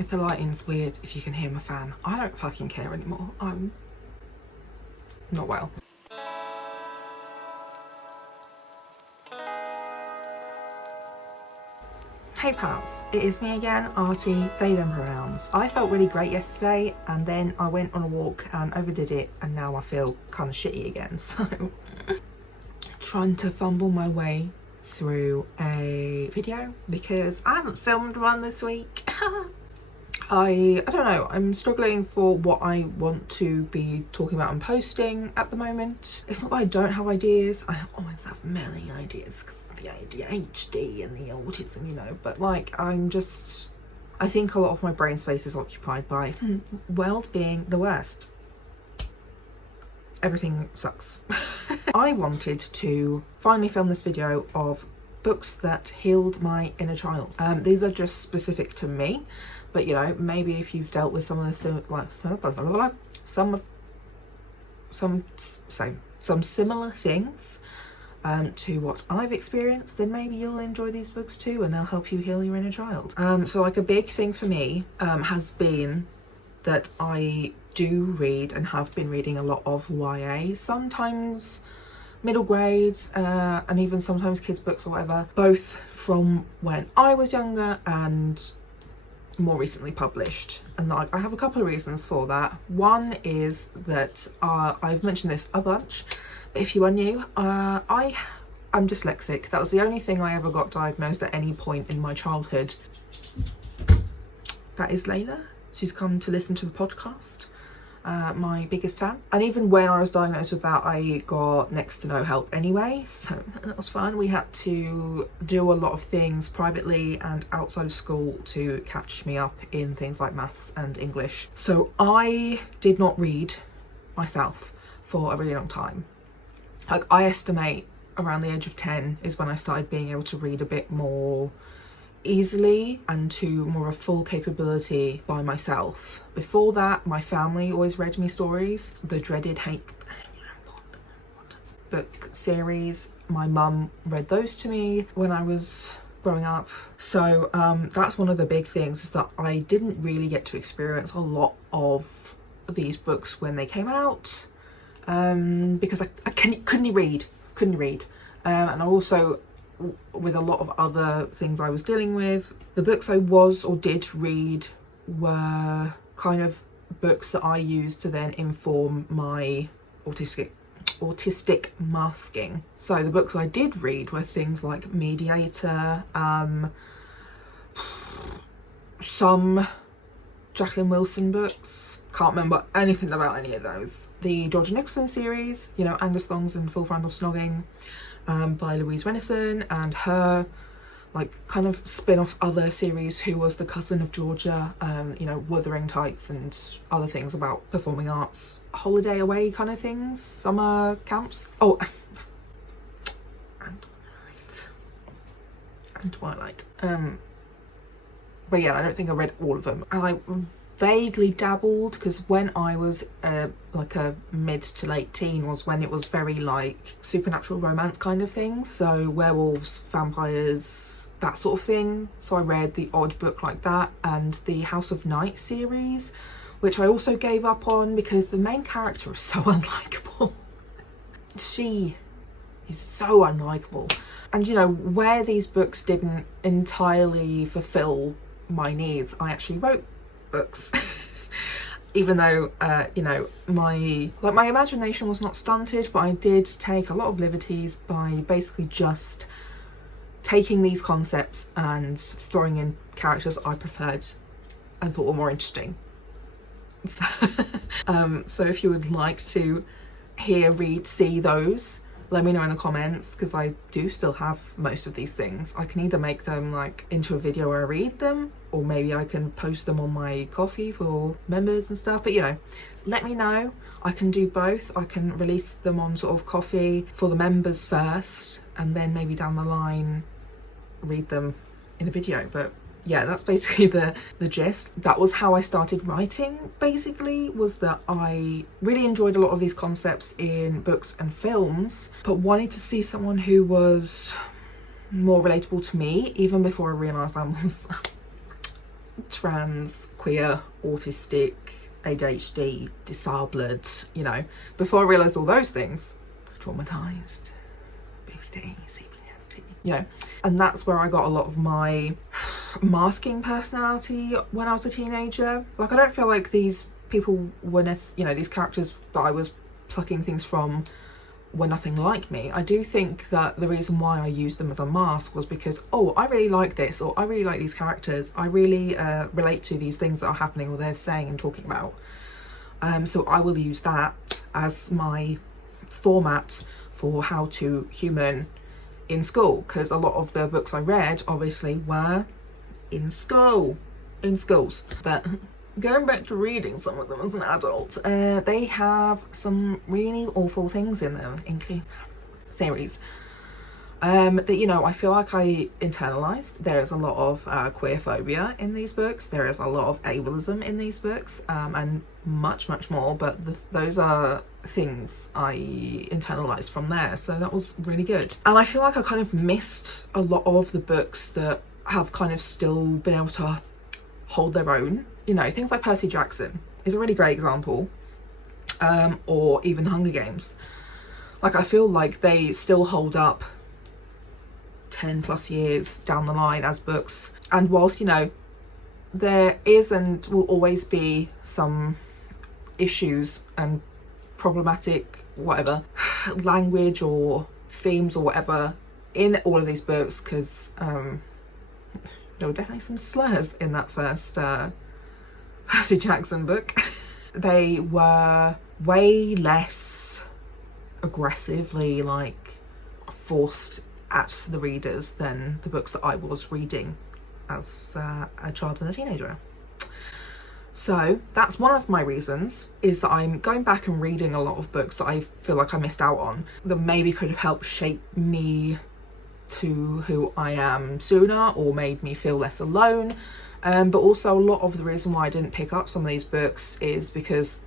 If the lighting's weird, if you can hear my fan, I don't fucking care anymore. I'm not well. Hey pals, it is me again, Artie, they them pronouns. I felt really great yesterday and then I went on a walk and overdid it and now I feel kind of shitty again, so trying to fumble my way through a video because I haven't filmed one this week. I don't know, I'm struggling for what I want to be talking about and posting at the moment. It's not that I don't have ideas, I always have many ideas because the ADHD and the autism, you know, but like I think a lot of my brain space is occupied by world being the worst. Everything sucks. I wanted to finally film this video of books that healed my inner child. These are just specific to me, but you know, maybe if you've dealt with some of the some similar things to what I've experienced, then maybe you'll enjoy these books too and they'll help you heal your inner child. So like a big thing for me has been that I do read and have been reading a lot of YA, sometimes middle grade and even sometimes kids books or whatever, both from when I was younger and more recently published. And like I have a couple of reasons for that. One is that I've mentioned this a bunch, but if you are new, I'm dyslexic. That was the only thing I ever got diagnosed at any point in my childhood. That is Layla. She's come to listen to the podcast, my biggest fan. And even when I was diagnosed with that, I got next to no help anyway, so that was fun. We had to do a lot of things privately and outside of school to catch me up in things like maths and English. So I did not read myself for a really long time. Like I estimate around the age of 10 is when I started being able to read a bit more easily and to more of a full capability by myself. Before that, my family always read me stories, the dreaded hate book series. My mum read those to me when I was growing up. So that's one of the big things, is that I didn't really get to experience a lot of these books when they came out because I couldn't read. And also with a lot of other things I was dealing with, the books I was or did read were kind of books that I used to then inform my autistic masking. So the books I did read were things like Mediator, some Jacqueline Wilson books, can't remember anything about any of those. The Georgia Nixon series, you know, Angus Thongs and Full Frontal Snogging, by Louise Renison, and her like kind of spin-off other series, Who Was the Cousin of Georgia, you know, Wuthering Heights and other things about performing arts, holiday away kind of things, summer camps. Oh, and Twilight. But yeah, I don't think I read all of them, and I vaguely dabbled because when I was like a mid to late teen was when it was very like supernatural romance kind of thing, so werewolves, vampires, that sort of thing. So I read the odd book like that and the House of Night series, which I also gave up on because the main character is so unlikable. She is so unlikable, and you know, where these books didn't entirely fulfill my needs, I actually wrote books. Even though you know, my imagination was not stunted, but I did take a lot of liberties by basically just taking these concepts and throwing in characters I preferred and thought were more interesting. So, so if you would like to hear, read, see those, let me know in the comments, because I do still have most of these things. I can either make them like into a video where I read them, or maybe I can post them on my Ko-fi for members and stuff, but you know, let me know. I can do both. I can release them on sort of Ko-fi for the members first, and then maybe down the line read them in a video. But yeah, that's basically the gist. That was how I started writing, basically, was that I really enjoyed a lot of these concepts in books and films, but wanted to see someone who was more relatable to me, even before I realised I was trans, queer, autistic, ADHD, disabled, you know. Before I realised all those things, traumatised, BPD, CPTSD, you know. And that's where I got a lot of my masking personality when I was a teenager. Like, I don't feel like these people were, you know, these characters that I was plucking things from were nothing like me. I do think that the reason why I used them as a mask was because, oh, I really like this, or I really like these characters, I really relate to these things that are happening or they're saying and talking about. So I will use that as my format for how to human in school, because a lot of the books I read obviously were in schools. But going back to reading some of them as an adult, they have some really awful things in them, including series that, you know, I feel like I internalized. There's a lot of queer phobia in these books, there is a lot of ableism in these books, and much more, but those are things I internalized from there, so that was really good. And I feel like I kind of missed a lot of the books that have kind of still been able to hold their own. You know, things like Percy Jackson is a really great example, or even Hunger Games. Like, I feel like they still hold up 10 plus years down the line as books. And whilst, you know, there is and will always be some issues and problematic whatever language or themes or whatever in all of these books, because there were definitely some slurs in that first Percy Jackson book. They were way less aggressively like forced at the readers than the books that I was reading as a child and a teenager. So that's one of my reasons, is that I'm going back and reading a lot of books that I feel like I missed out on, that maybe could have helped shape me to who I am sooner, or made me feel less alone. But also a lot of the reason why I didn't pick up some of these books is because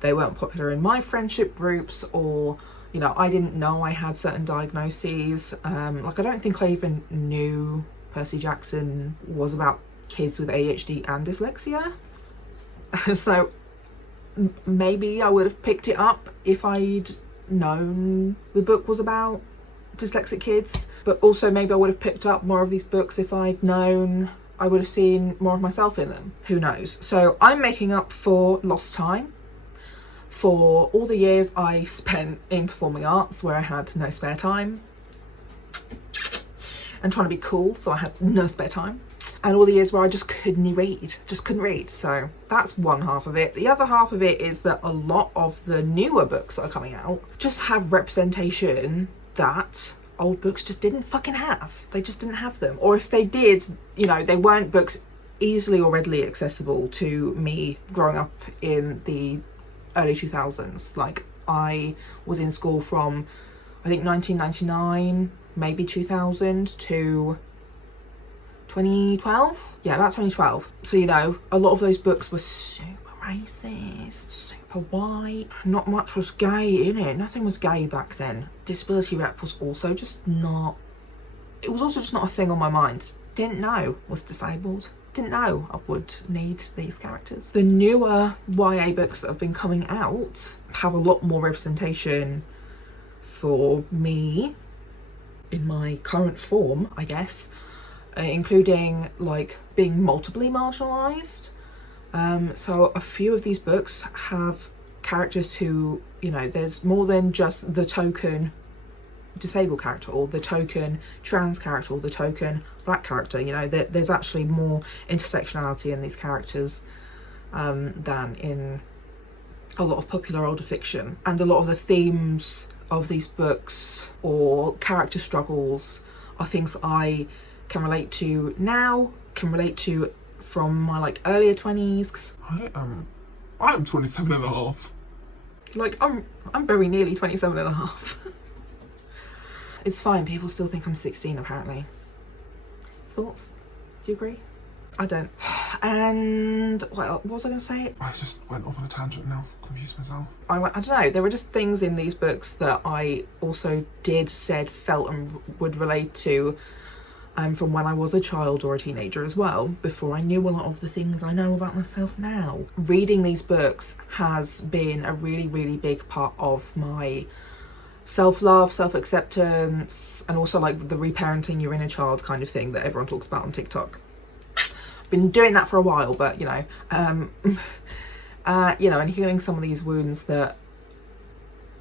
they weren't popular in my friendship groups, or, you know, I didn't know I had certain diagnoses. Like, I don't think I even knew Percy Jackson was about kids with ADHD and dyslexia. So maybe I would have picked it up if I'd known the book was about dyslexic kids, but also maybe I would have picked up more of these books if I'd known I would have seen more of myself in them. Who knows? So I'm making up for lost time, for all the years I spent in performing arts where I had no spare time, and trying to be cool, so I had no spare time, and all the years where I just couldn't read. So that's one half of it. The other half of it is that a lot of the newer books that are coming out just have representation that old books just didn't fucking have. They just didn't have them. Or if they did, you know, they weren't books easily or readily accessible to me growing up in the early 2000s. Like, I was in school from, I think, 1999, maybe 2000 to 2012. Yeah, about 2012. So, you know, a lot of those books were super racist, super white. Not much was gay in it. Nothing was gay back then. Disability rep was also just not, it was also just not a thing on my mind. Didn't know was disabled. Didn't know I would need these characters. The newer YA books that have been coming out have a lot more representation for me in my current form, I guess, including like being multiply marginalized. So a few of these books have characters who, you know, there's more than just the token disabled character, or the token trans character, or the token black character. You know, there's actually more intersectionality in these characters than in a lot of popular older fiction. And a lot of the themes of these books or character struggles are things I can relate to now, can relate to from my like earlier 20s. I'm 27 and a half. Like, I'm very nearly 27 and a half. It's fine, people still think I'm 16 apparently. Thoughts? Do you agree? I don't. And what was I going to say? I just went off on a tangent and now I've confused myself. I don't know, there were just things in these books that I also said, felt and would relate to from when I was a child or a teenager as well, before I knew a lot of the things I know about myself now. Reading these books has been a really, really big part of my self-love, self-acceptance, and also like the reparenting your inner child kind of thing that everyone talks about on TikTok. I've been doing that for a while, but you know, and healing some of these wounds that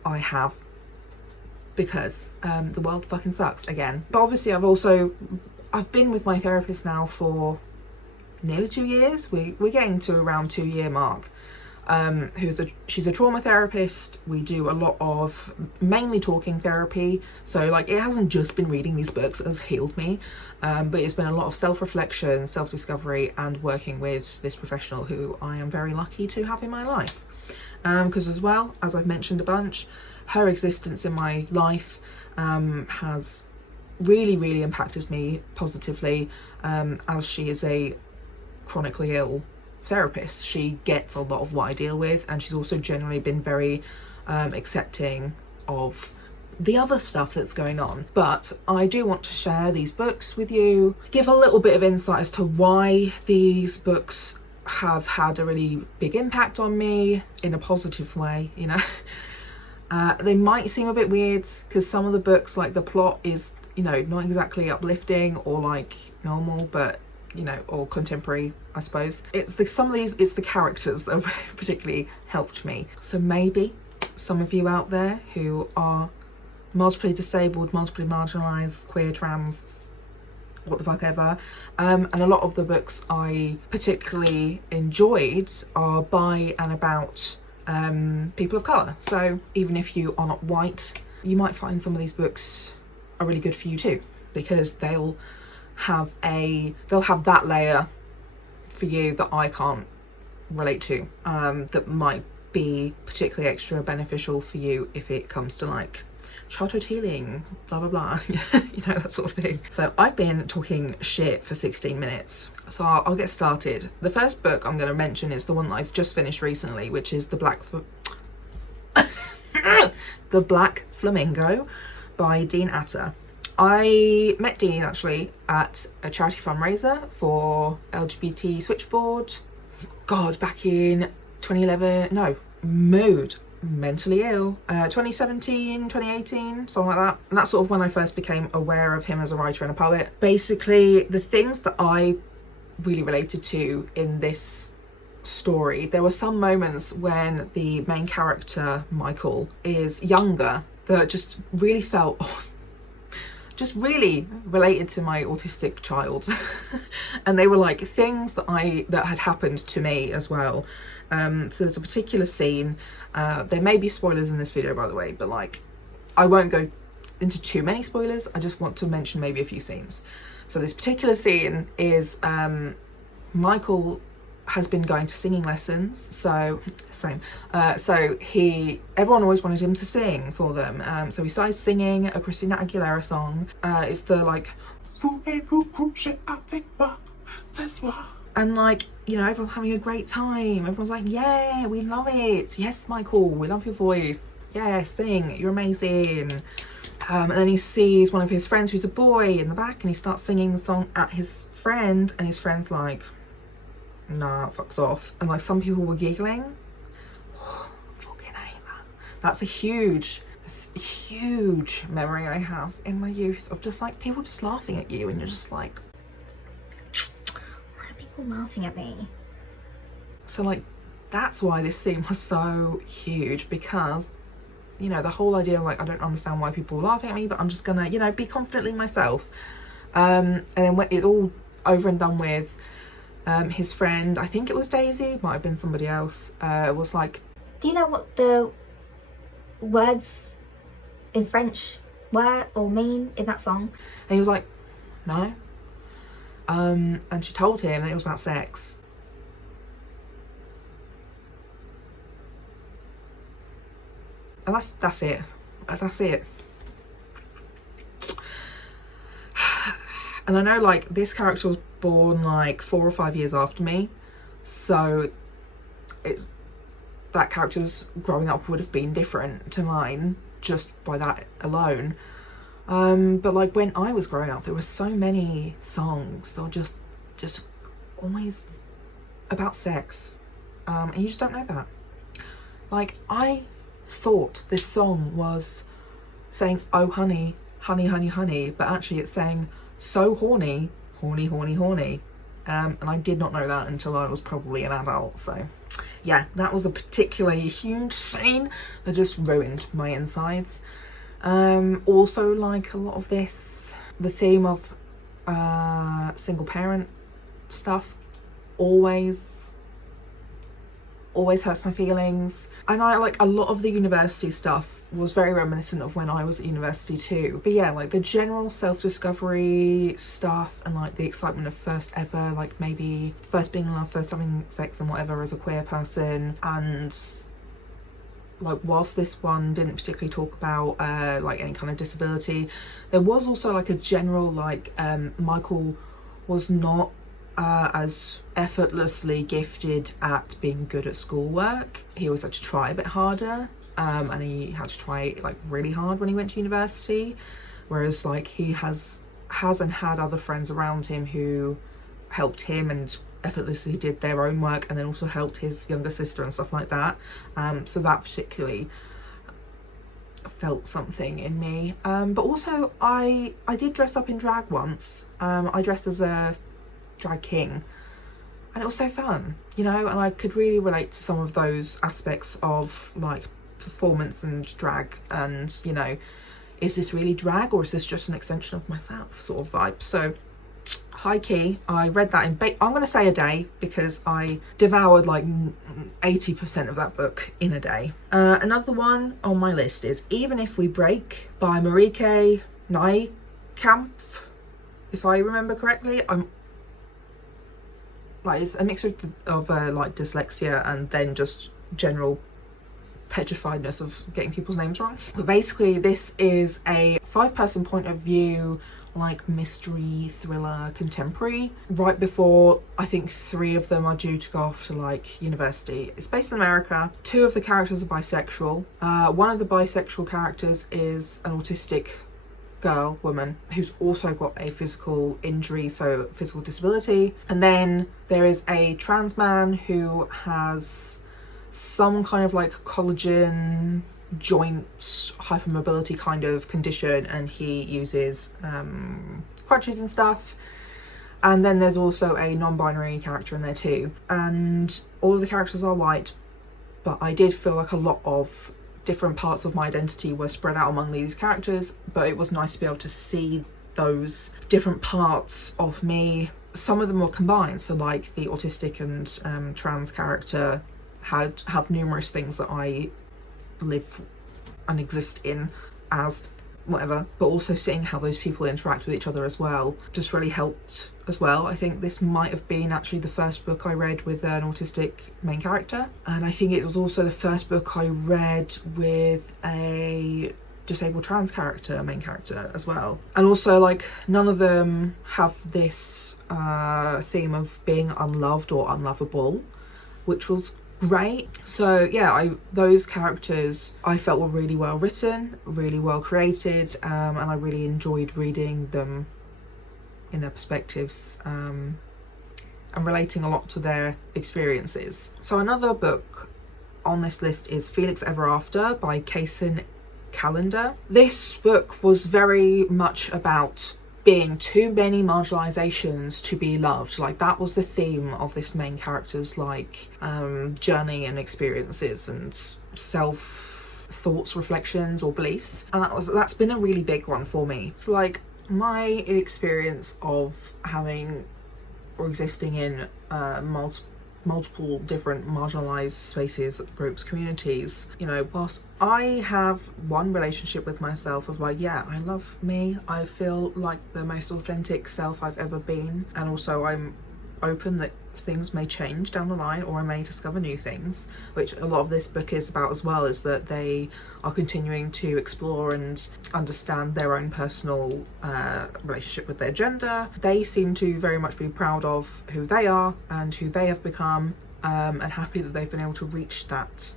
I have, because the world fucking sucks again. But obviously I've been with my therapist now for nearly 2 years. We're getting to around 2-year mark. She's a trauma therapist. We do a lot of mainly talking therapy, so like it hasn't just been reading these books that has healed me, but it's been a lot of self-reflection, self-discovery, and working with this professional who I am very lucky to have in my life, because as well, as I've mentioned a bunch, her existence in my life has really, really impacted me positively, as she is a chronically ill therapist. She gets a lot of what I deal with, and she's also generally been very accepting of the other stuff that's going on. But I do want to share these books with you, give a little bit of insight as to why these books have had a really big impact on me in a positive way, you know. They might seem a bit weird because some of the books, like the plot is, you know, not exactly uplifting or like normal, but you know, or contemporary, I suppose. It's the characters that have particularly helped me. So maybe some of you out there who are multiply disabled, multiply marginalised, queer, trans, what the fuck ever, and a lot of the books I particularly enjoyed are by and about people of colour. So even if you are not white, you might find some of these books are really good for you too, because they'll have that layer for you that I can't relate to, that might be particularly extra beneficial for you if it comes to like childhood healing, blah blah blah, you know, that sort of thing. So I've been talking shit for 16 minutes, so I'll get started. The first book I'm going to mention is the one that I've just finished recently, which is the Black Flamingo by Dean Atter. I met Dean actually at a charity fundraiser for LGBT Switchboard, God, back in 2011, no, Mood, mentally ill, 2017, 2018, something like that. And that's sort of when I first became aware of him as a writer and a poet. Basically, the things that I really related to in this story, there were some moments when the main character, Michael, is younger that just really felt... just really related to my autistic child. And they were like things that had happened to me as well. So there's a particular scene, there may be spoilers in this video by the way, but like I won't go into too many spoilers, I just want to mention maybe a few scenes. So this particular scene is Michael has been going to singing lessons, so everyone always wanted him to sing for them, so he started singing a Christina Aguilera song. It's the like, and like, you know, everyone's having a great time, everyone's like, yeah, we love it, yes Michael, we love your voice, yeah, sing, you're amazing. And then he sees one of his friends who's a boy in the back, and he starts singing the song at his friend, and his friend's like, nah, fucks off. And like some people were giggling. Fucking hate that. That's a huge memory I have in my youth of just like people just laughing at you, and you're just like, why are people laughing at me? So like that's why this scene was so huge, because you know, the whole idea of like, I don't understand why people are laughing at me, but I'm just gonna, you know, be confidently myself. And then when it's all over and done with, his friend, I think it was Daisy, might have been somebody else, was like, do you know what the words in French were or mean in that song? And he was like, no. And she told him that it was about sex. And that's it. That's it. And I know like this character was born like 4 or 5 years after me, so it's that character's growing up would have been different to mine just by that alone. But like when I was growing up, there were so many songs that were just always about sex, and you just don't know that. Like, I thought this song was saying, oh honey, honey, honey, honey, but actually it's saying, so horny, horny, horny, horny. And I did not know that until I was probably an adult. So yeah, that was a particularly huge scene that just ruined my insides. Also, like a lot of this, the theme of single parent stuff always hurts my feelings. And I like a lot of the university stuff was very reminiscent of when I was at university too. But yeah, like the general self-discovery stuff and like the excitement of first ever, like maybe first being in love, first having sex and whatever as a queer person. And like whilst this one didn't particularly talk about like any kind of disability, there was also like a general like Michael was not as effortlessly gifted at being good at schoolwork. He always had to try a bit harder, and he had to try like really hard when he went to university, whereas like he has and had other friends around him who helped him and effortlessly did their own work, and then also helped his younger sister and stuff like that. So that particularly felt something in me. But also I did dress up in drag once. I dressed as a drag king, and it was so fun, you know, and I could really relate to some of those aspects of like performance and drag, and you know, is this really drag or is this just an extension of myself sort of vibe. So high key, I read that in I'm gonna say a day, because I devoured like 80% of that book in a day. Another one on my list is Even If We Break by Marieke Nijkamp, if I remember correctly. Like, it's a mixture of like dyslexia and then just general petrifiedness of getting people's names wrong. But basically this is a 5-person point of view, like mystery thriller contemporary, right before I think 3 of them are due to go off to like university. It's based in America. 2 of the characters are bisexual. One of the bisexual characters is an autistic woman who's also got a physical injury, so physical disability. And then there is a trans man who has some kind of like collagen joints hypermobility kind of condition, and he uses crutches and stuff. And then there's also a non-binary character in there too, and all of the characters are white, but I did feel like a lot of different parts of my identity were spread out among these characters, but it was nice to be able to see those different parts of me. Some of them were combined, so like the autistic and trans character have numerous things that I live and exist in as whatever, but also seeing how those people interact with each other as well just really helped as well. I think this might have been actually the first book I read with an autistic main character, and I think it was also the first book I read with a disabled trans character, main character as well. And also like none of them have this theme of being unloved or unlovable, which was great. So yeah, those characters I felt were really well written, really well created, and I really enjoyed reading them in their perspectives, and relating a lot to their experiences. So another book on this list is Felix Ever After by Kaysen Callender. This book was very much about being too many marginalizations to be loved. Like that was the theme of this main character's like journey and experiences and self thoughts, reflections or beliefs, and that's been a really big one for me. So like my experience of having or existing in multiple different marginalized spaces, groups, communities, you know, whilst I have one relationship with myself of like, yeah, I love me, I feel like the most authentic self I've ever been, and also I'm open that things may change down the line or I may discover new things, which a lot of this book is about as well, is that they are continuing to explore and understand their own personal relationship with their gender. They seem to very much be proud of who they are and who they have become, and happy that they've been able to reach that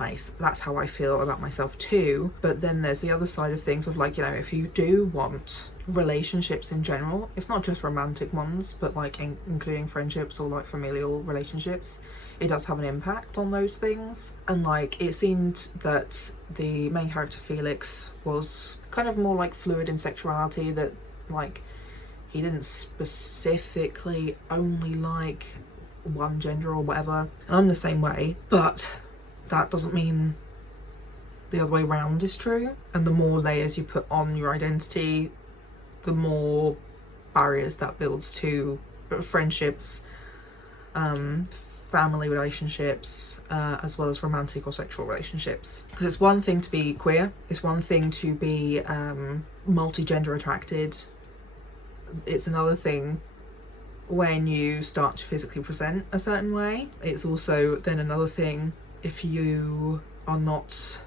place. That's how I feel about myself too. But then there's the other side of things of like, you know, if you do want relationships in general, it's not just romantic ones, but like including friendships or like familial relationships, it does have an impact on those things. And like, it seemed that the main character Felix was kind of more like fluid in sexuality, that like he didn't specifically only like one gender or whatever. And I'm the same way, but that doesn't mean the other way around is true. And the more layers you put on your identity, the more barriers that builds to friendships, family relationships, as well as romantic or sexual relationships. Because it's one thing to be queer, it's one thing to be multi-gender attracted, it's another thing when you start to physically present a certain way. It's also then another thing if you are not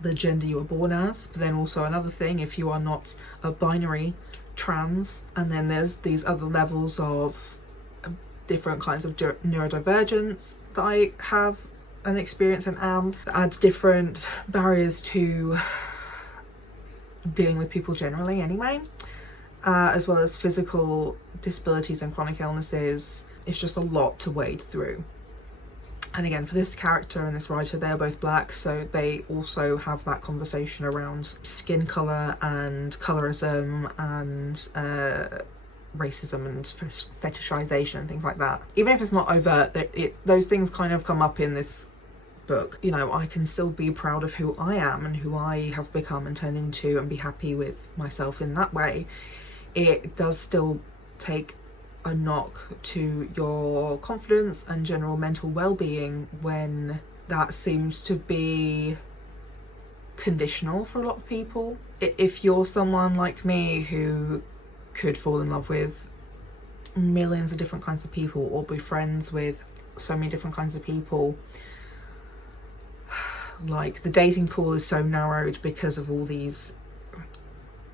the gender you were born as, but then also another thing if you are not a binary trans. And then there's these other levels of different kinds of neurodivergence that I have an experience and am, that adds different barriers to dealing with people generally anyway, as well as physical disabilities and chronic illnesses. It's just a lot to wade through. And again, for this character and this writer, they're both black, so they also have that conversation around skin colour and colorism and racism and fetishization and things like that. Even if it's not overt, those things kind of come up in this book. You know, I can still be proud of who I am and who I have become and turned into, and be happy with myself in that way. It does still take a knock to your confidence and general mental well-being when that seems to be conditional for a lot of people. If you're someone like me who could fall in love with millions of different kinds of people or be friends with so many different kinds of people, like the dating pool is so narrowed because of all these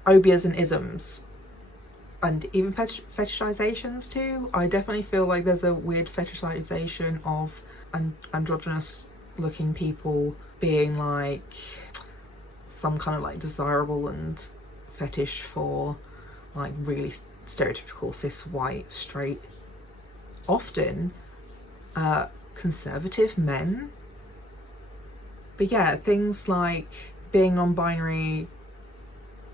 obias and isms, and even fetishizations too. I definitely feel like there's a weird fetishization of androgynous looking people being like some kind of like desirable and fetish for like really stereotypical cis white straight, often conservative men. But yeah, things like being non-binary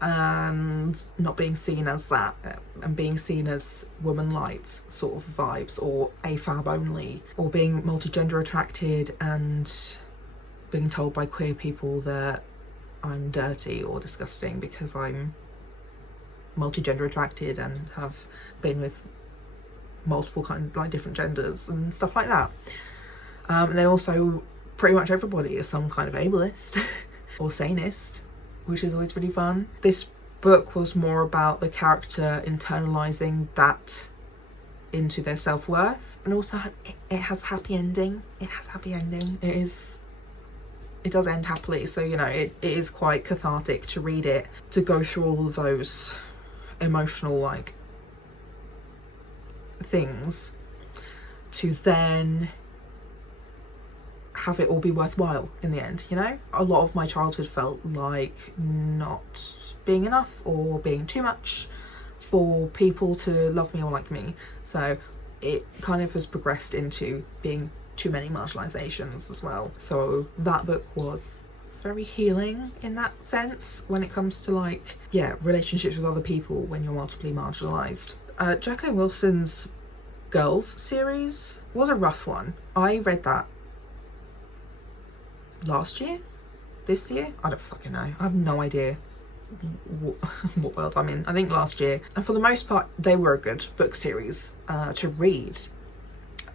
and not being seen as that, and being seen as woman light sort of vibes, or AFAB only, or being multi-gender attracted and being told by queer people that I'm dirty or disgusting because I'm multi-gender attracted and have been with multiple kind of like different genders and stuff like that. And then also pretty much everybody is some kind of ableist or sanist, which is always really fun. This book was more about the character internalizing that into their self-worth, and also it has happy ending. It has happy ending. It does end happily, so you know it is quite cathartic to read it, to go through all of those emotional like things, to then have it all be worthwhile in the end. You know, a lot of my childhood felt like not being enough or being too much for people to love me or like me, so it kind of has progressed into being too many marginalizations as well. So that book was very healing in that sense when it comes to like, yeah, relationships with other people when you're multiply marginalized. Jacqueline Wilson's Girls series was a rough one. I read that last year, this year, I don't fucking know, I have no idea what world I'm in. I think last year, and for the most part they were a good book series to read,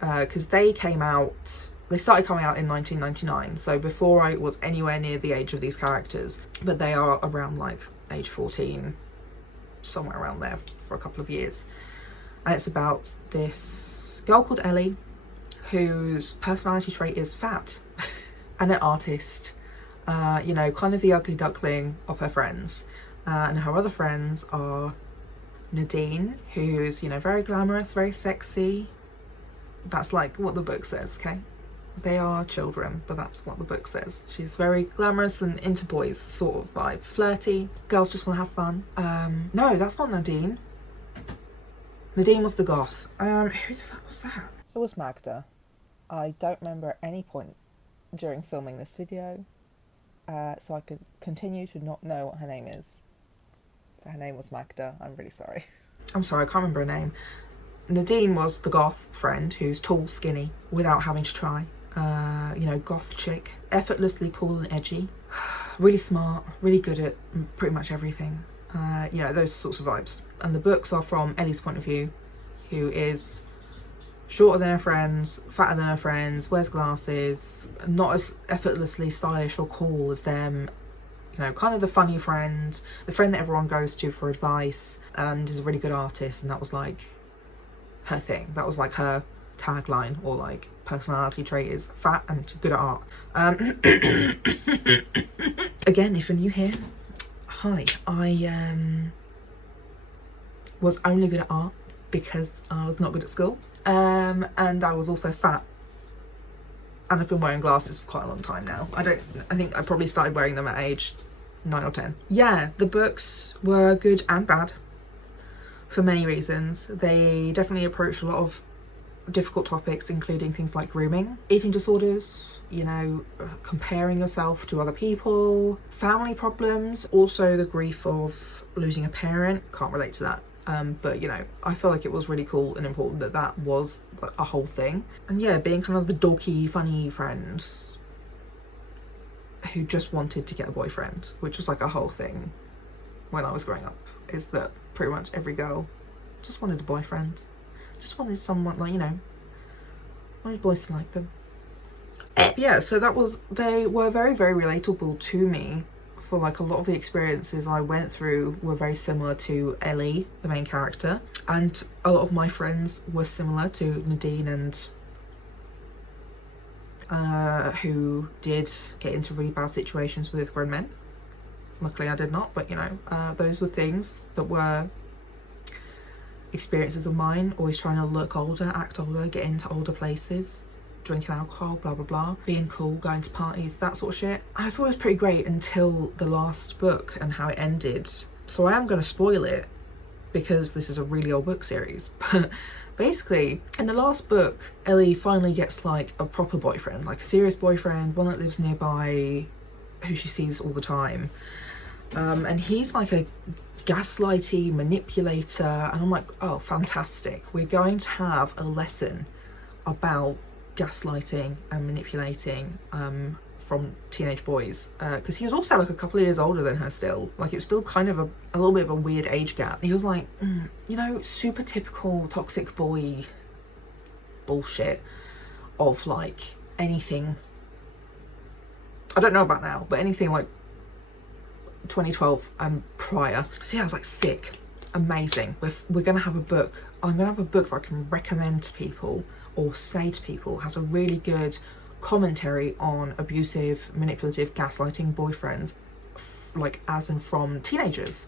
because they started coming out in 1999, so before I was anywhere near the age of these characters, but they are around like age 14, somewhere around there, for a couple of years. And it's about this girl called Ellie whose personality trait is fat and an artist, you know, kind of the ugly duckling of her friends, and her other friends are Nadine, who's, you know, very glamorous, very sexy. That's like what the book says, okay? They are children, but that's what the book says. She's very glamorous and into boys sort of vibe. Flirty. Girls just want to have fun. No, that's not Nadine. Nadine was the goth. Who the fuck was that? It was Magda. I don't remember at any point during filming this video, so I could continue to not know what her name is. But her name was Magda. I'm really sorry. I'm sorry, I can't remember her name. Nadine was the goth friend who's tall, skinny, without having to try. You know, goth chick. Effortlessly cool and edgy. Really smart, really good at pretty much everything. You know, those sorts of vibes. And the books are from Ellie's point of view, who is shorter than her friends, fatter than her friends, wears glasses, not as effortlessly stylish or cool as them. You know, kind of the funny friend, the friend that everyone goes to for advice, and is a really good artist, and that was like her thing. That was like her tagline, or like personality trait, is fat and good at art. Again, if you're new here, hi. I was only good at art because I was not good at school, and I was also fat, and I've been wearing glasses for quite a long time now. I think I probably started wearing them at age 9 or 10. Yeah, the books were good and bad for many reasons. They definitely approached a lot of difficult topics, including things like grooming, eating disorders, you know, comparing yourself to other people, family problems, also the grief of losing a parent. Can't relate to that. But you know, I feel like it was really cool and important that that was a whole thing. And yeah, being kind of the dorky, funny friend who just wanted to get a boyfriend, which was like a whole thing when I was growing up, is that pretty much every girl just wanted a boyfriend. Just wanted someone, like, you know, wanted boys to like them. But yeah, so that was, they were very, very relatable to me. For like a lot of the experiences I went through were very similar to Ellie, the main character, and a lot of my friends were similar to Nadine, and who did get into really bad situations with grown men. Luckily I did not, but you know, those were things that were experiences of mine. Always trying to look older, act older, get into older places, drinking alcohol, blah blah blah, being cool, going to parties, that sort of shit. I thought it was pretty great until the last book and how it ended. So I am going to spoil it because this is a really old book series. But basically, in the last book, Ellie finally gets like a proper boyfriend, like a serious boyfriend, one that lives nearby, who she sees all the time. And he's like a gaslighty manipulator, and I'm like, oh, fantastic. We're going to have a lesson about gaslighting and manipulating from teenage boys, because he was also like a couple of years older than her still. Like, it was still kind of a little bit of a weird age gap. He was like, you know, super typical toxic boy bullshit of like anything, I don't know about now, but anything like 2012 and prior. So yeah, I was like, sick, amazing. We're gonna have a book. I'm gonna have a book that I can recommend to people, or say to people, has a really good commentary on abusive, manipulative, gaslighting boyfriends, like as in from teenagers.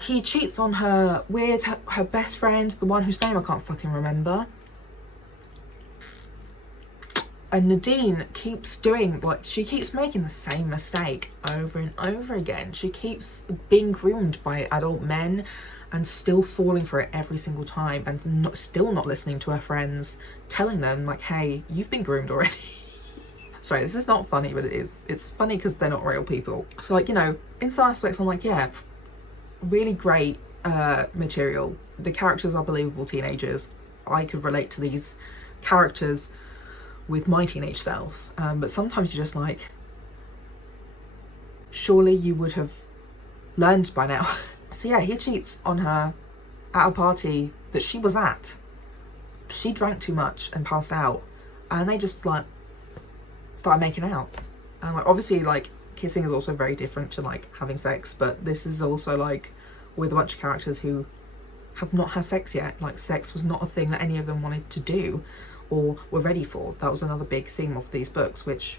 He cheats on her with her best friend, the one whose name I can't fucking remember. And Nadine keeps doing, like, she keeps making the same mistake over and over again. She keeps being groomed by adult men and still falling for it every single time, and still not listening to her friends, telling them like, hey, you've been groomed already. Sorry, this is not funny, but it is. It's funny because they're not real people. So like, you know, in some aspects I'm like, yeah, really great material. The characters are believable teenagers. I could relate to these characters with my teenage self, but sometimes you're just like, surely you would have learned by now. So yeah, he cheats on her at a party that she was at. She drank too much and passed out, and they just like started making out. And like, obviously, like, kissing is also very different to like having sex, but this is also like with a bunch of characters who have not had sex yet. Like, sex was not a thing that any of them wanted to do or were ready for. That was another big theme of these books, which,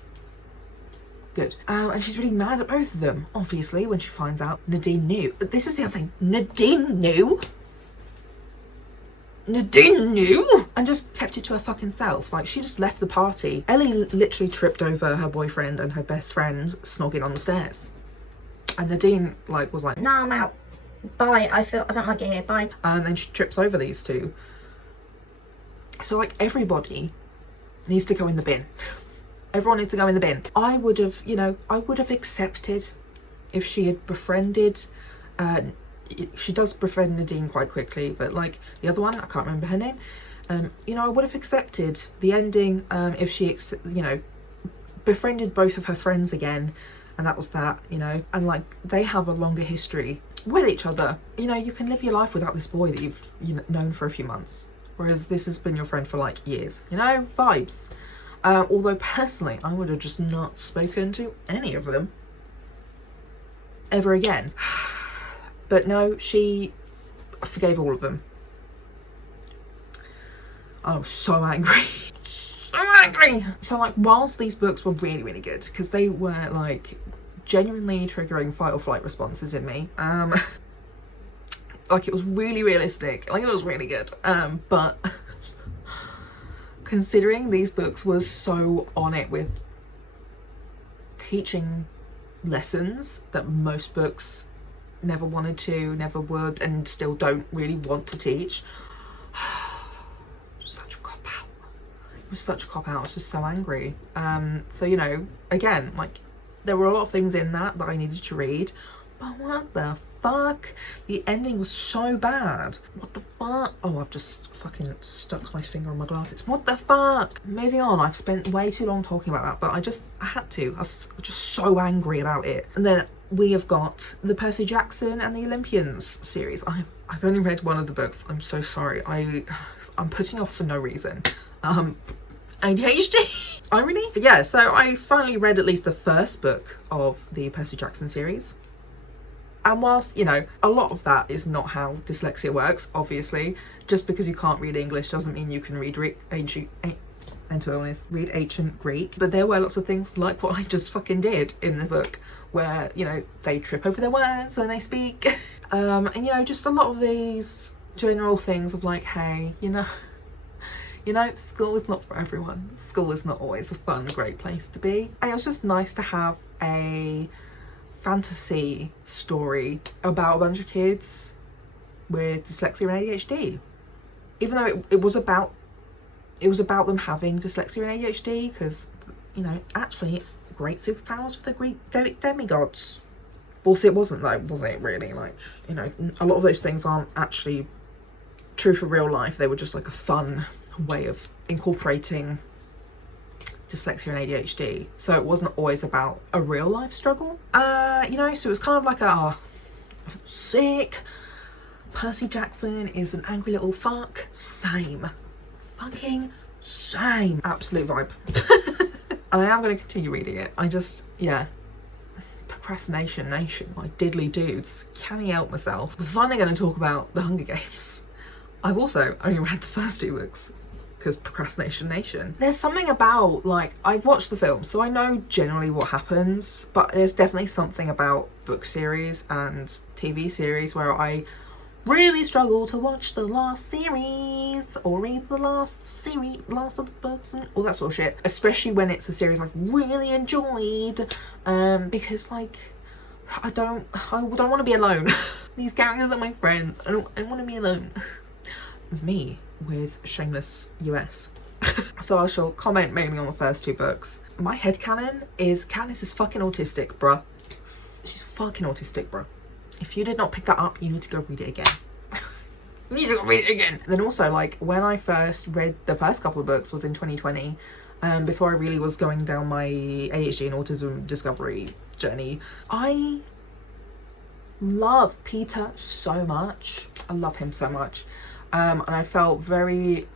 good. And she's really mad at both of them, obviously, when she finds out Nadine knew. But this is the other thing, Nadine knew? Nadine knew, and just kept it to her fucking self. Like, she just left the party. Ellie literally tripped over her boyfriend and her best friend snogging on the stairs, and Nadine like was like, "Nah, I'm out. Bye. I don't like it here. Bye." And then she trips over these two. So like, everybody needs to go in the bin. Everyone needs to go in the bin. I would have, you know, I would have accepted if she had befriended, she does befriend Nadine quite quickly, but like the other one, I can't remember her name, you know, I would have accepted the ending if she, you know, befriended both of her friends again, and that was that, you know, and like they have a longer history with each other. You know, you can live your life without this boy that you've, you know, known for a few months, whereas this has been your friend for like years, you know, vibes. Although personally, I would have just not spoken to any of them ever again. But no, she forgave all of them. I was so angry. So angry! So like, whilst these books were really, really good, because they were like genuinely triggering fight or flight responses in me. Like, it was really realistic. Like, it was really good. But considering these books were so on it with teaching lessons that most books never wanted to, never would, and still don't really want to teach. Such a cop out. It was such a cop out. I was just so angry. So, you know, again, like, there were a lot of things in that I needed to read, but what the fuck? The ending was so bad. What the fuck? Oh, I've just fucking stuck my finger on my glasses. What the fuck? Moving on. I've spent way too long talking about that, but I had to. I was just so angry about it. And then we have got the Percy Jackson and the Olympians series. I've only read one of the books. I'm so sorry. I'm putting off for no reason. ADHD. Irony. But yeah, so I finally read at least the first book of the Percy Jackson series. And whilst, you know, a lot of that is not how dyslexia works, obviously. Just because you can't read English doesn't mean you can read ancient Greek. But there were lots of things like what I just fucking did in the book, where, you know, they trip over their words when they speak. And, you know, just a lot of these general things of like, hey, you know, school is not for everyone. School is not always a fun, great place to be. And it was just nice to have a fantasy story about a bunch of kids with dyslexia and ADHD. Even though it was about them having dyslexia and ADHD, because, you know, actually it's great superpowers for the Greek demigods. Well, see, it wasn't though, wasn't it, really? Like, you know, a lot of those things aren't actually true for real life. They were just like a fun way of incorporating dyslexia and ADHD. So it wasn't always about a real life struggle. You know, so it was kind of like sick. Percy Jackson is an angry little fuck. Same. Fucking same. Absolute vibe. And I am going to continue reading it. I just, yeah. Procrastination Nation, my diddly dudes. Can I help myself? We're finally going to talk about the Hunger Games. I've also only read the first 2 books, because Procrastination Nation. There's something about, like, I've watched the film, so I know generally what happens, but there's definitely something about book series and TV series where I really struggle to watch the last series or read the last of the books and all that sort of shit, especially when it's a series I've really enjoyed, because, like, I don't want to be alone. These characters are my friends. I don't want to be alone. Me with shameless US. So I shall comment mainly on the first 2 books. My headcanon is Katniss is fucking autistic, bruh. She's fucking autistic, bruh. If you did not pick that up, you need to go read it again. You need to go read it again. And then also, like, when I first read the first couple of books was in 2020, before I really was going down my ADHD and autism discovery journey. I love Peter so much. I love him so much. And I felt very,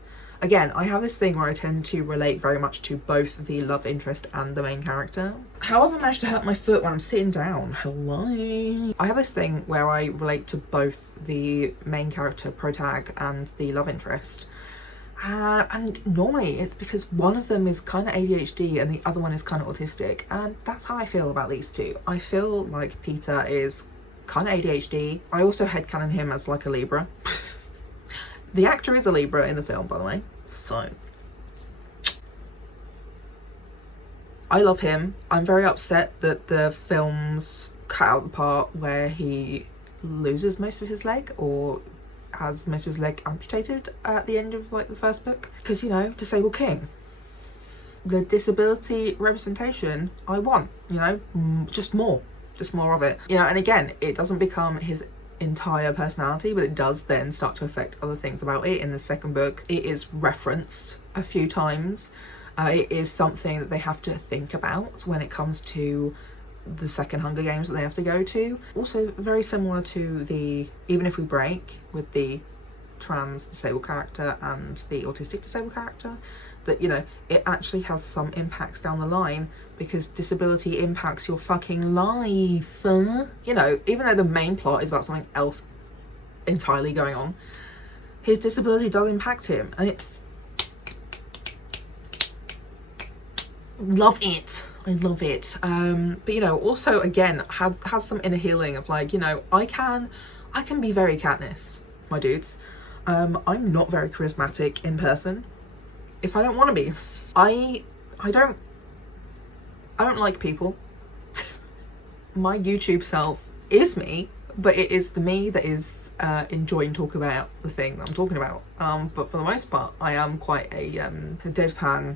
again, I have this thing where I tend to relate very much to both the love interest and the main character. However, I managed to hurt my foot when I'm sitting down. Hello. I have this thing where I relate to both the main character, protag, and the love interest. And normally it's because one of them is kind of ADHD and the other one is kind of autistic. And that's how I feel about these 2. I feel like Peter is kind of ADHD. I also headcanon him as like a Libra. The actor is a Libra in the film, by the way, so I love him. I'm very upset that the films cut out the part where he loses most of his leg or has most of his leg amputated at the end of like the first book, because, you know, disabled king, the disability representation I want, you know, just more of it, you know. And again, it doesn't become his entire personality, but it does then start to affect other things about it. In the second book, it is referenced a few times. It is something that they have to think about when it comes to the second Hunger Games that they have to go to. Also very similar to the Even If We Break, with the trans disabled character and the autistic disabled character, that, you know, it actually has some impacts down the line, because disability impacts your fucking life. You know, even though the main plot is about something else entirely going on, his disability does impact him, and it's... love it. I love it. But, you know, also again has some inner healing of like, you know, I can be very Katniss, my dudes. I'm not very charismatic in person if I don't want to be. I don't like people. My YouTube self is me, but it is the me that is enjoying talking about the thing that I'm talking about. But for the most part, I am quite a deadpan.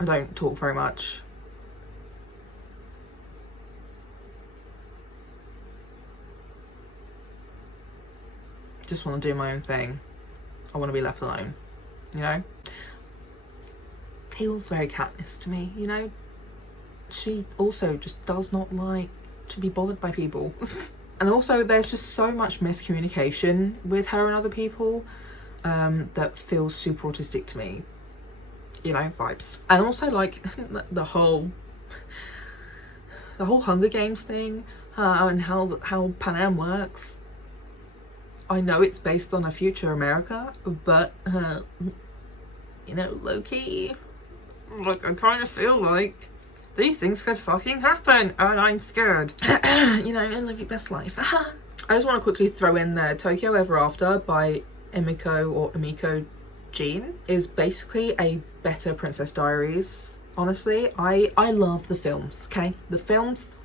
I don't talk very much. Just want to do my own thing. I want to be left alone, you know? Feels very Katniss to me, you know? She also just does not like to be bothered by people. And also there's just so much miscommunication with her and other people that feels super autistic to me. You know, vibes. And also like the whole Hunger Games thing, and how Pan Am works. I know it's based on a future America, but you know, low-key, like, I kind of feel like these things could fucking happen, and I'm scared. You know, live your best life. I just want to quickly throw in there, Tokyo Ever After by Emiko Jean is basically a better Princess Diaries. Honestly, I love the films, okay? The films,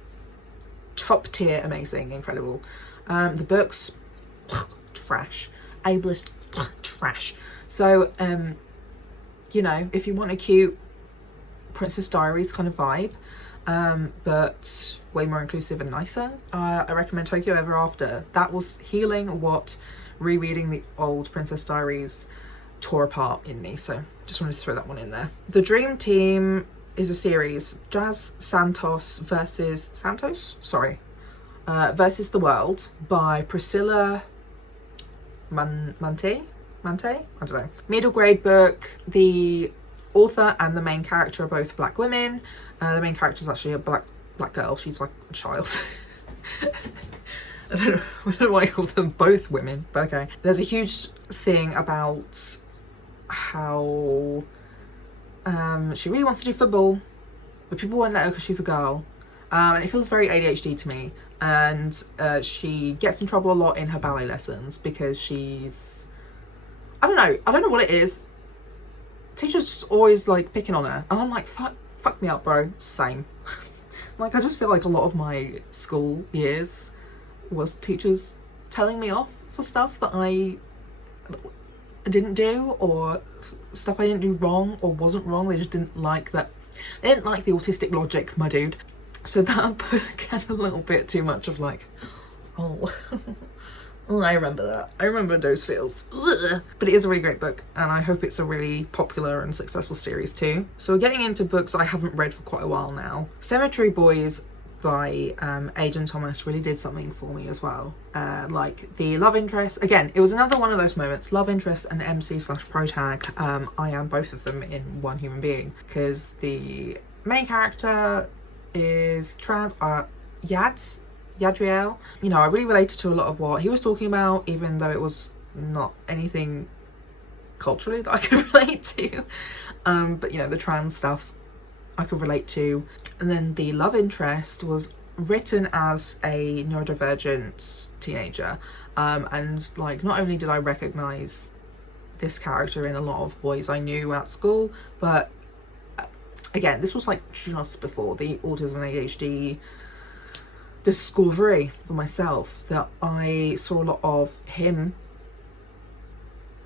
top tier, amazing, incredible. The books, trash. Ableist, trash. So, you know, if you want a cute Princess Diaries kind of vibe, but way more inclusive and nicer, I recommend Tokyo Ever After. That was healing what rereading the old Princess Diaries tore apart in me, so just wanted to throw that one in there. The Dream Team is a series, Jazz Santos versus the World by Priscilla Mante? I don't know. Middle grade book. The author and the main character are both black women. The main character is actually a black girl. She's like a child. I don't know why I call them both women, but okay. There's a huge thing about how she really wants to do football, but people won't let her because she's a girl, and it feels very ADHD to me. And she gets in trouble a lot in her ballet lessons because she's, I don't know what it is. Teachers just always like picking on her, and I'm like, fuck me up, bro. Same. Like, I just feel like a lot of my school years was teachers telling me off for stuff that I didn't do, or stuff I didn't do wrong or wasn't wrong. They just didn't like that. They didn't like the autistic logic, my dude. So that book had a little bit too much of like, oh, I remember that. I remember those feels. Ugh. But it is a really great book, and I hope it's a really popular and successful series too. So we're getting into books I haven't read for quite a while now. Cemetery Boys by Aidan Thomas really did something for me as well. Like the love interest, again, it was another one of those moments, love interest and MC/pro tag. I am both of them in one human being, because the main character is trans, Yadriel. You know, I really related to a lot of what he was talking about, even though it was not anything culturally that I could relate to. But you know, the trans stuff I could relate to. And then the love interest was written as a neurodivergent teenager, and like not only did I recognize this character in a lot of boys I knew at school, but again, this was like just before the autism and ADHD discovery for myself, that I saw a lot of him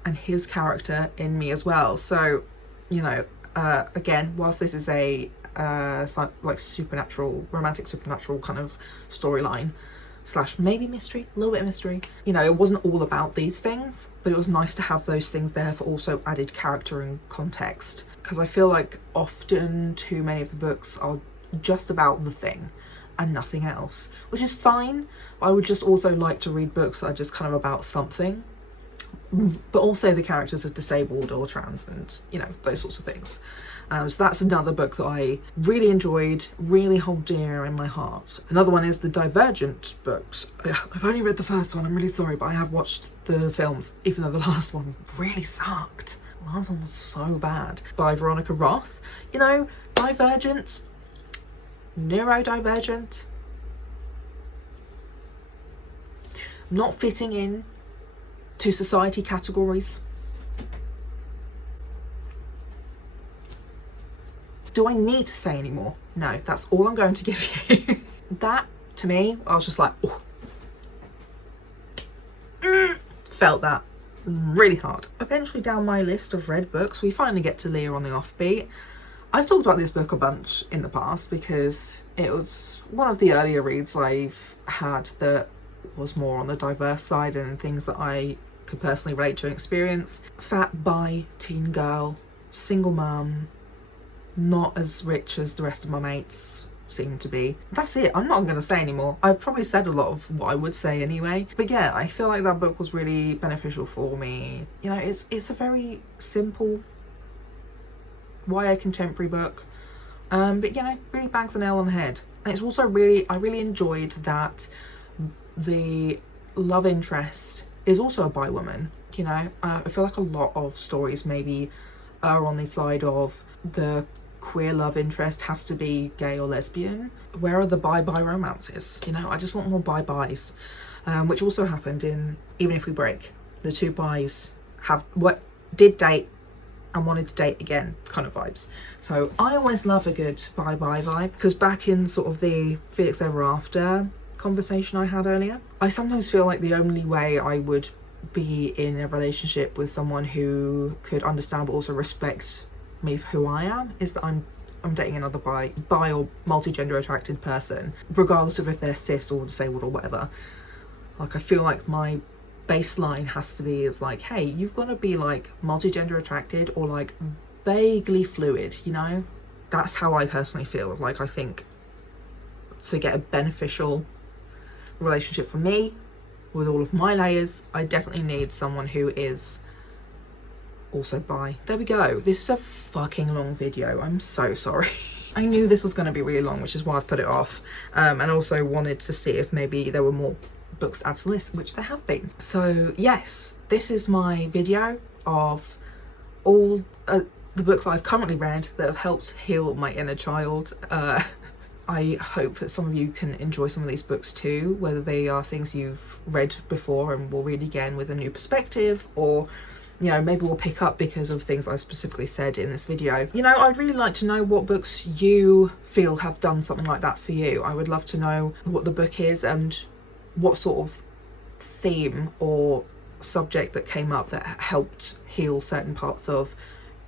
and his character in me as well. So, you know, again, whilst this is a like supernatural, romantic supernatural kind of storyline slash maybe mystery, a little bit of mystery, you know, it wasn't all about these things, but it was nice to have those things there for also added character and context, because I feel like often too many of the books are just about the thing and nothing else, which is fine. I would just also like to read books that are just kind of about something, but also the characters are disabled or trans and, you know, those sorts of things. So that's another book that I really enjoyed, really hold dear in my heart. Another one is the Divergent books. I've only read the first one, I'm really sorry, but I have watched the films, even though the last one really sucked. The last one was so bad. By Veronica Roth. You know, Divergent, neurodivergent, not fitting in to society categories. Do I need to say any more? No, that's all I'm going to give you. That, to me, I was just like, oh. Felt that really hard. Eventually down my list of read books, we finally get to Leah on the Offbeat. I've talked about this book a bunch in the past because it was one of the earlier reads I've had that was more on the diverse side and things that I could personally relate to and experience. Fat, bi, teen girl, single mum, not as rich as the rest of my mates seem to be. That's it. I'm not going to say anymore. I've probably said a lot of what I would say anyway. But yeah, I feel like that book was really beneficial for me. You know, it's a very simple YA contemporary book. But you know, really bangs the nail on the head. And it's also I really enjoyed that the love interest is also a bi woman. You know, I feel like a lot of stories maybe are on the side of the queer love interest has to be gay or lesbian. Where are the bi romances? You know, I just want more bis, which also happened in Even If We Break. The two bis did date and wanted to date again kind of vibes. So I always love a good bi vibe, because back in sort of the Felix Ever After conversation I had earlier, I sometimes feel like the only way I would be in a relationship with someone who could understand but also respect me for who I am is that I'm dating another bi or multi-gender attracted person, regardless of if they're cis or disabled or whatever. Like, I feel like my baseline has to be of like, hey, you've got to be like multi-gender attracted or like vaguely fluid, you know? That's how I personally feel. Like, I think to get a beneficial relationship for me with all of my layers, I definitely need someone who is also bi. There we go. This is a fucking long video. I'm so sorry. I knew this was going to be really long, which is why I've put it off, and also wanted to see if maybe there were more books added to the list, which there have been. So yes, this is my video of all the books I've currently read that have helped heal my inner child. I hope that some of you can enjoy some of these books too, whether they are things you've read before and will read again with a new perspective, or you know, maybe we'll pick up because of things I've specifically said in this video. You know, I'd really like to know what books you feel have done something like that for you. I would love to know what the book is and what sort of theme or subject that came up that helped heal certain parts of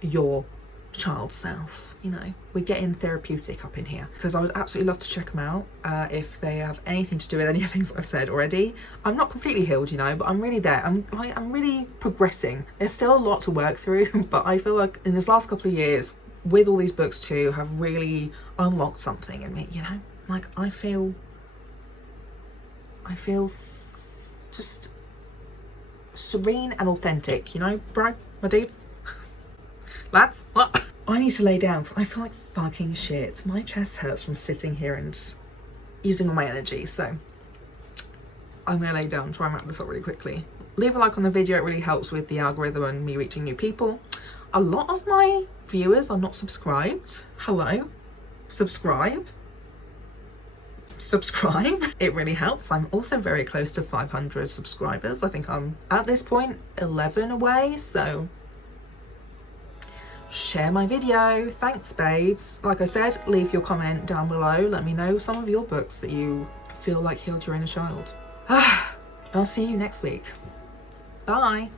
your child self. You know, we're getting therapeutic up in here, because I would absolutely love to check them out if they have anything to do with any of the things I've said already. I'm not completely healed, you know, but I'm really there. I'm really progressing. There's still a lot to work through, but I feel like in this last couple of years with all these books too have really unlocked something in me, you know? Like, I feel just serene and authentic, you know, bro, my dudes, lads, what? I need to lay down because I feel like fucking shit. My chest hurts from sitting here and using all my energy, so I'm gonna lay down, try and wrap this up really quickly. Leave a like on the video, it really helps with the algorithm and me reaching new people. A lot of my viewers are not subscribed. Hello, subscribe. subscribe. It really helps. I'm also very close to 500 subscribers. I think I'm at this point 11 away, so share my video. Thanks, babes. Like I said, leave your comment down below. Let me know some of your books that you feel like healed your inner child. I'll see you next week. Bye.